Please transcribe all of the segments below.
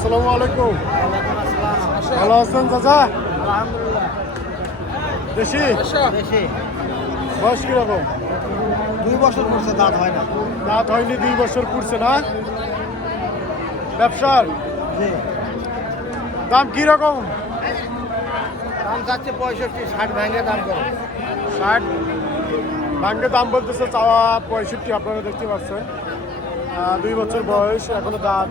আসসালামু আলাইকুম। ভালো আছেন চাচা? দেশি? বয়স কীরকম? দুই বছর পড়ছে দাঁত হয় না। দাঁত হয়নি দুই বছর পুড়ছে না? ব্যবসার? দাম কীরকম? দাম যাচ্ছে পঁয়ষট্টি ষাট ভেঙে দাম করে। ষাট ভাঙ্গে দাম বলতেছে চাওয়া পঁয়ষট্টি আপনারা দেখতে পাচ্ছেন। দুই বছর বয়স এখনও দাঁত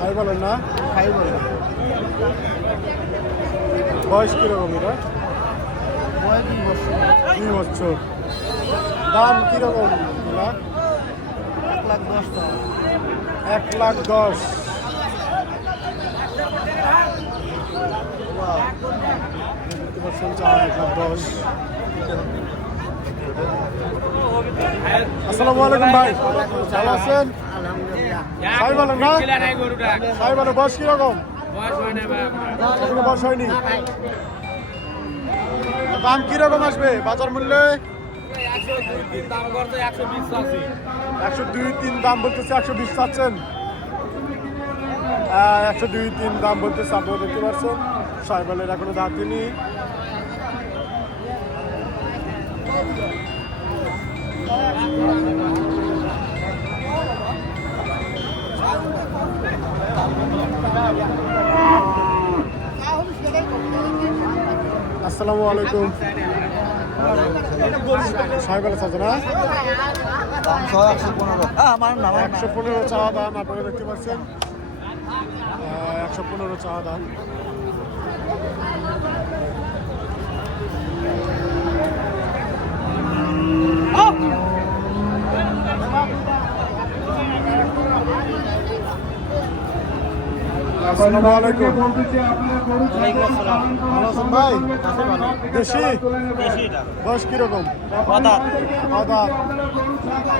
সাহেব বলেন না? খাই বলে বয়স কীরকম এটা? বয় দুই বছর। দাম কীরকম? এক লাখ এক লাখ দশ। আসসালামু আলাইকুম ভাই। ভালো আছেন? সাই বলেন না? সাই বলেন বয়স কীরকম? বয়স হয়নি? দাম কীরকম আসবে? বাজার মূল্যে? একশো দুই তিন দাম বলতেছে একশো বিশ চাচ্ছেন। একশো দুই তিন দাম বলতেছে আপনারা দেখতে পাচ্ছেন। সাইকেলের এখনও দাঁত তিনি আসসালামু আলাইকুম। সাইকেল আছে না দাম সহ একশো পনেরো। হ্যাঁ আমার নাম একশো পনেরো চাওয়া দাম আপনারা দেখতে পাচ্ছেন। একশো পনেরো চাওয়া দাম আসসালামু আলাইকুম ভালো আছেন ভাই? দেশি? বয়স কীরকম? আদা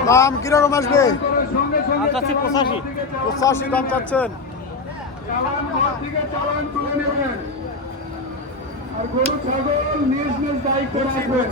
দাম কীরকম আসবে? পঁচাশি। পঁচাশি দাম চাচ্ছেন। আর গরু ছাগল নিজ নিজ দায়িত্ব রাখবেন।